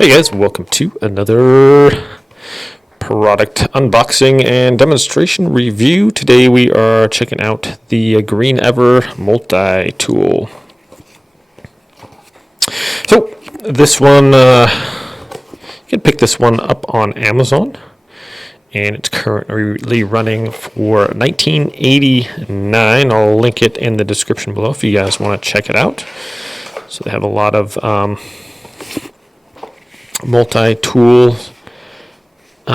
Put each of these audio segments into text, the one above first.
Hey guys, welcome to another product unboxing and demonstration review. Today we are checking out the Greenever Multitool. So this one, you can pick this one up on Amazon, and it's currently running for $19.89. I'll link it in the description below if you guys want to check it out. So they have a lot of multi-tool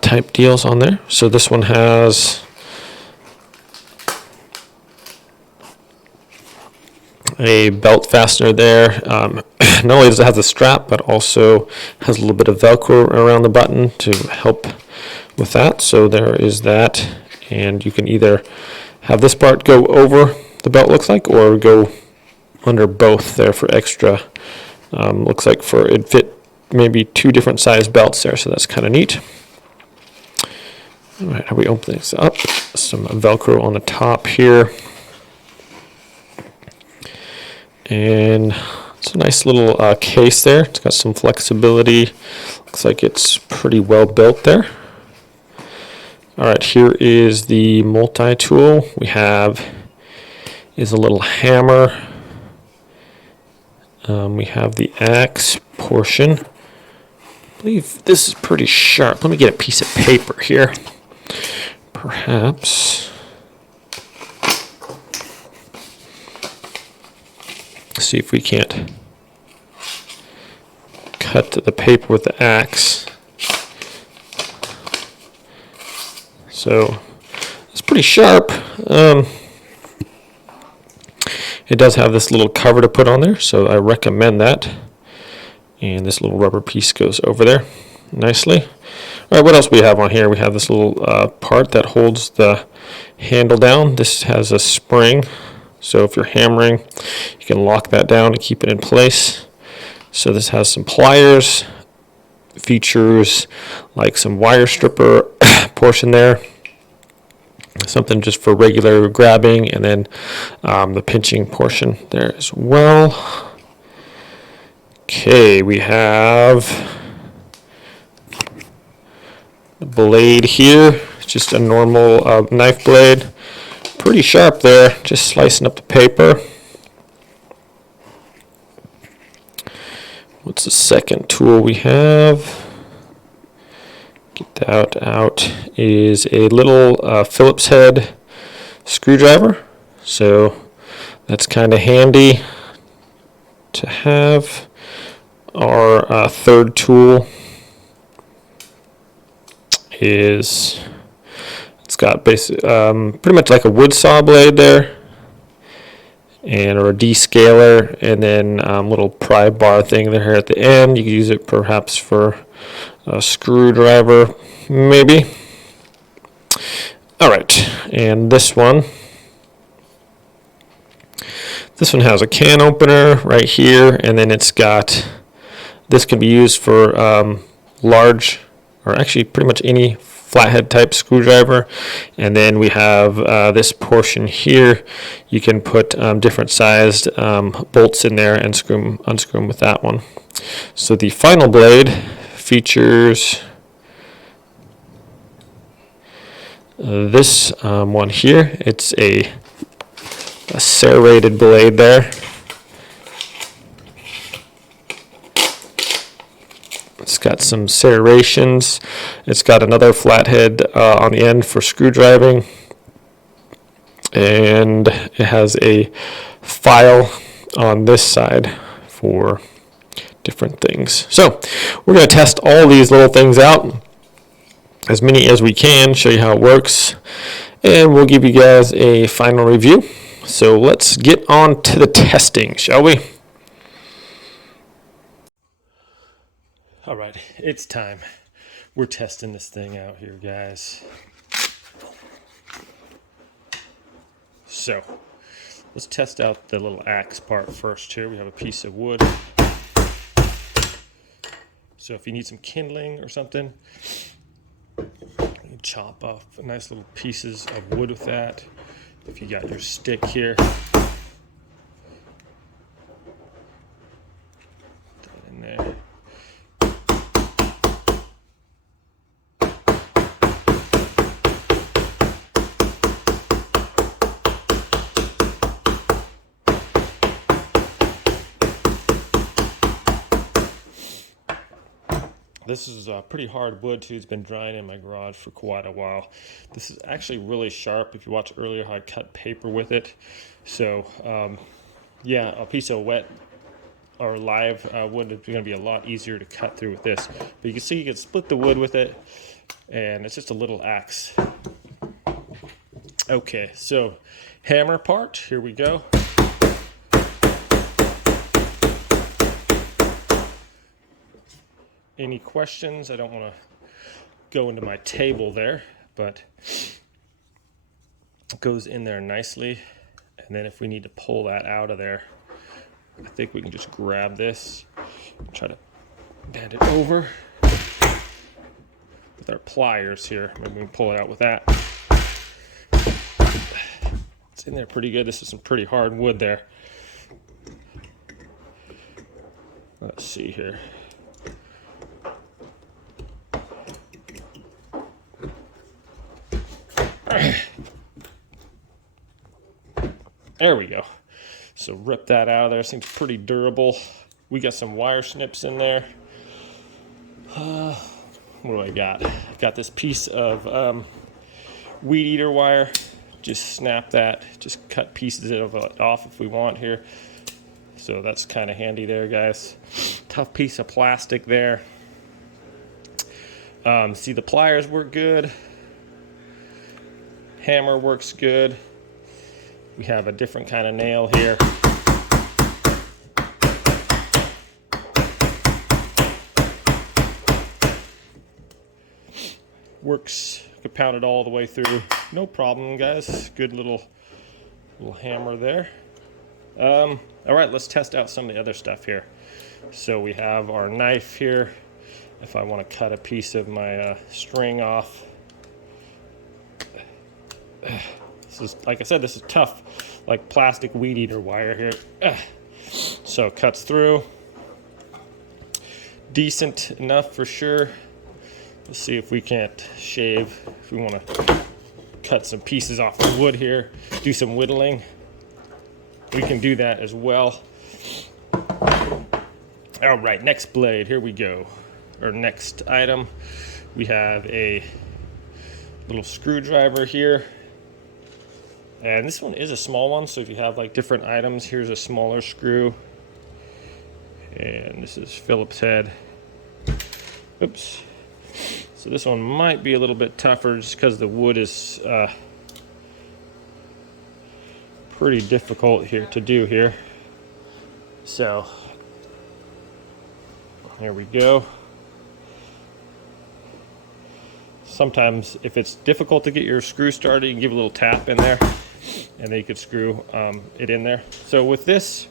type deals on there. So this one has a belt fastener there. Not only does it have the strap, but also has a little bit of Velcro around the button to help with that. So there is that, and you can either have this part go over the belt, looks like, or go under both there for extra. Looks like for it fit maybe two different size belts there, so that's kind of neat. All right, how we open this up? Some Velcro on the top here, and it's a nice little case there. It's got some flexibility. Looks like it's pretty well built there. All right, here is the multi-tool. We have is a little hammer. We have the axe portion. I believe this is pretty sharp. Let me get a piece of paper here. Perhaps. See if we can't cut the paper with the axe. So it's pretty sharp. It does have this little cover to put on there, so I recommend that. And this little rubber piece goes over there nicely. All right, what else we have on here? We have this little part that holds the handle down. This has a spring, so if you're hammering, you can lock that down and keep it in place. So this has some pliers, features like some wire stripper portion there, something just for regular grabbing, and then the pinching portion there as well. Okay, we have the blade here. It's just a normal knife blade. Pretty sharp there, just slicing up the paper. What's the second tool we have? Get that out. Is a little Phillips head screwdriver. So that's kind of handy to have. Our third tool is, it's got pretty much like a wood saw blade there, or a descaler, and then little pry bar thing there at the end. You could use it perhaps for a screwdriver, maybe. All right, and this one has a can opener right here, and then it's got, this can be used for large, or actually pretty much any flathead type screwdriver. And then we have this portion here. You can put different sized bolts in there and unscrew them with that one. So the final blade features this one here. It's a serrated blade there. It's got some serrations. It's got another flathead on the end for screwdriving, and it has a file on this side for different things. So we're going to test all these little things out, as many as we can, show you how it works, and we'll give you guys a final review. So let's get on to the testing, shall we? All right, it's time. We're testing this thing out here, guys. So let's test out the little axe part first here. We have a piece of wood. So if you need some kindling or something, you can chop off nice little pieces of wood with that. If you got your stick here, put that in there. This is pretty hard wood too. It's been drying in my garage for quite a while. This is actually really sharp. If you watched earlier how I cut paper with it. So yeah, a piece of wet or live wood is going to be a lot easier to cut through with this. But you can see you can split the wood with it, and it's just a little axe. Okay, so hammer part, here we go. Any questions? I don't want to go into my table there, but it goes in there nicely. And then if we need to pull that out of there, I think we can just grab this and try to bend it over with our pliers here. Maybe we can pull it out with that. It's in there pretty good. This is some pretty hard wood there. Let's see here. There we go. So rip that out of there. Seems pretty durable. We got some wire snips in there. What do I got? Got this piece of weed eater wire. Just snap that. Just cut pieces of it off if we want here. So that's kind of handy there, guys. Tough piece of plastic there. See, the pliers work good. Hammer works good. We have a different kind of nail here. Works. You can pound it all the way through. No problem, guys. Good little hammer there. All right, let's test out some of the other stuff here. So we have our knife here. If I want to cut a piece of my string off. This is, like I said, this is tough, like plastic weed eater wire here. So it cuts through. Decent enough for sure. Let's see if we can't shave. If we want to cut some pieces off the wood here, do some whittling, we can do that as well. All right, next blade, here we go. Our next item, we have a little screwdriver here. And this one is a small one, so if you have like different items, here's a smaller screw. And this is Phillips head. Oops. So this one might be a little bit tougher just because the wood is pretty difficult here to do here. So here we go. Sometimes if it's difficult to get your screw started, you can give a little tap in there and then you could screw it in there. So with this,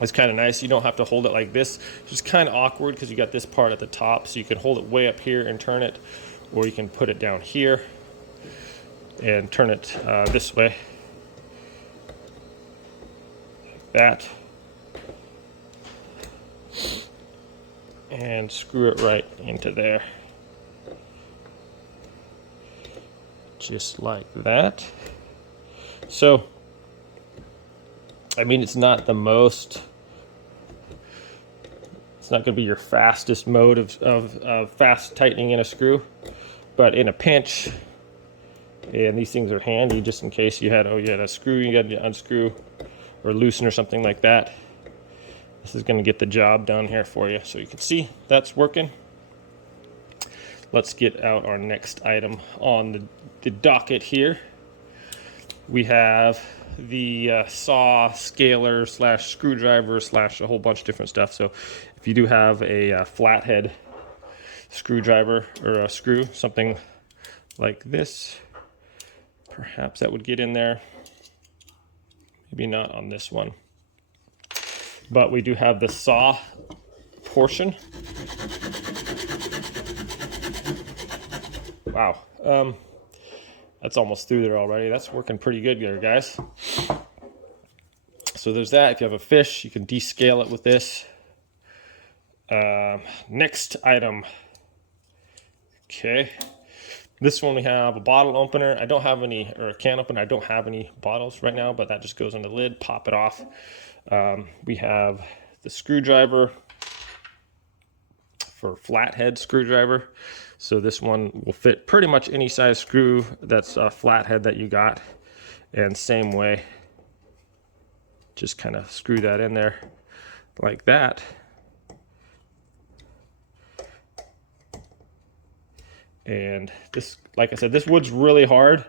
it's kind of nice. You don't have to hold it like this. It's just kind of awkward because you got this part at the top, so you can hold it way up here and turn it, or you can put it down here and turn it this way. Like that. And screw it right into there. Just like that. So, I mean, it's not the most, it's not going to be your fastest mode of fast tightening in a screw, but in a pinch, and these things are handy just in case you had a screw you got to unscrew or loosen or something like that. This is going to get the job done here for you. So you can see that's working. Let's get out our next item on the docket here. We have the saw, scaler, slash screwdriver, slash a whole bunch of different stuff. So if you do have a flathead screwdriver or a screw, something like this, perhaps that would get in there. Maybe not on this one. But we do have the saw portion. Wow, that's almost through there already. That's working pretty good there, guys. So there's that. If you have a fish, you can descale it with this. Next item. Okay. This one we have a bottle opener. I don't have any, or a can opener. I don't have any bottles right now, but that just goes on the lid. Pop it off. We have the screwdriver for flathead screwdriver. So this one will fit pretty much any size screw that's a flathead that you got. And same way, just kind of screw that in there like that. And this, like I said, this wood's really hard,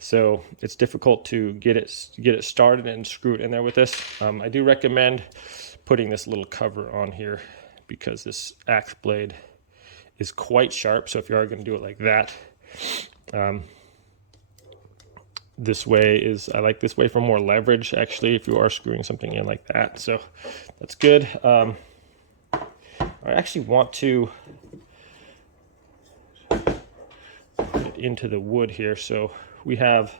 so it's difficult to get it started and screw it in there with this. I do recommend putting this little cover on here because this axe blade is quite sharp. So if you are going to do it like that, this way is, I like this way for more leverage actually if you are screwing something in like that. So that's good. I actually want to into the wood here. So we have,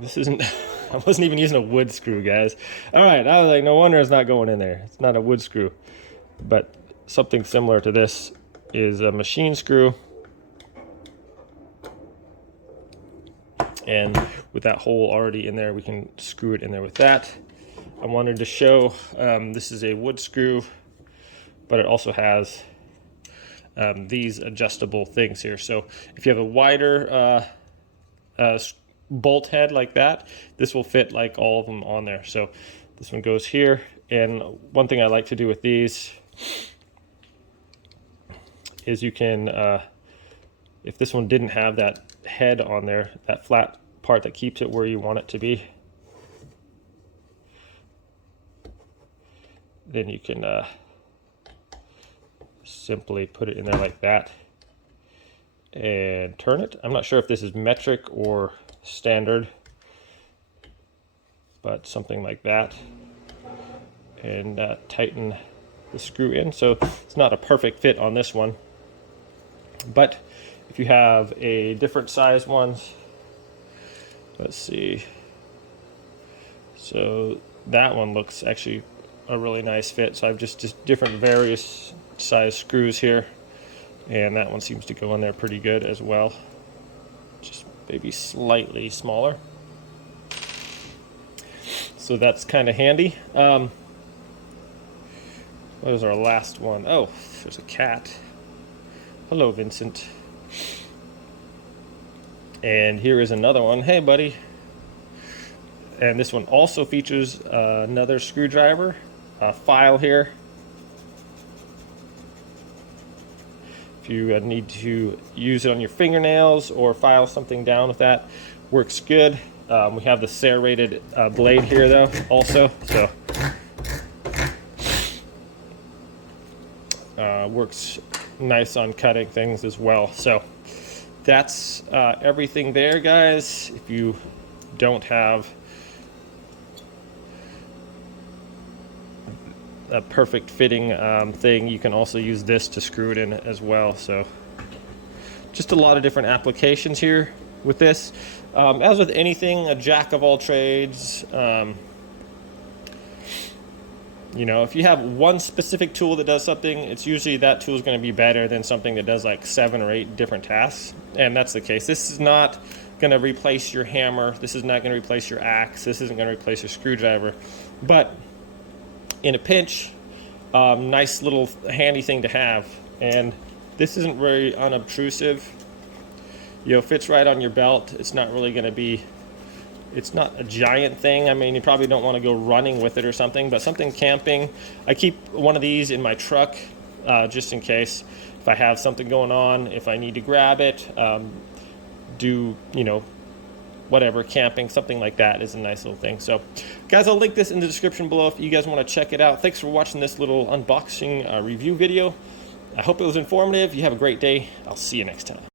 this isn't, I wasn't even using a wood screw, guys. All right, I was like, no wonder it's not going in there. It's not a wood screw, but something similar to this is a machine screw. And with that hole already in there, we can screw it in there with that. I wanted to show, this is a wood screw, but it also has these adjustable things here. So if you have a wider bolt head like that, this will fit like all of them on there. So this one goes here. And one thing I like to do with these is you can, if this one didn't have that head on there, that flat part that keeps it where you want it to be, then you can simply put it in there like that and turn it. I'm not sure if this is metric or standard, but something like that, and tighten the screw in. So it's not a perfect fit on this one, but if you have a different size ones, let's see, so that one looks actually a really nice fit. So I've just different various size screws here, and that one seems to go in there pretty good as well, just maybe slightly smaller. So that's kind of handy. What was our last one? Oh, there's a cat. Hello, Vincent. And here is another one. Hey, buddy. And this one also features another screwdriver, a file here. If you need to use it on your fingernails or file something down with that, works good. We have the serrated blade here though also, so works nice on cutting things as well. So that's everything there, guys. If you don't have a perfect fitting thing, you can also use this to screw it in as well. So just a lot of different applications here with this. As with anything, a jack of all trades. You know, if you have one specific tool that does something, it's usually that tool is going to be better than something that does like 7 or 8 different tasks. And that's the case. This is not going to replace your hammer. This is not going to replace your axe. This isn't going to replace your screwdriver. But in a pinch, nice little handy thing to have. And this isn't very unobtrusive. You know, fits right on your belt. It's not really going to be, it's not a giant thing. I mean, you probably don't want to go running with it or something, but something camping. I keep one of these in my truck just in case if I have something going on, if I need to grab it, do, you know, whatever, camping, something like that is a nice little thing. So guys, I'll link this in the description below if you guys want to check it out. Thanks for watching this little unboxing review video. I hope it was informative. You have a great day. I'll see you next time.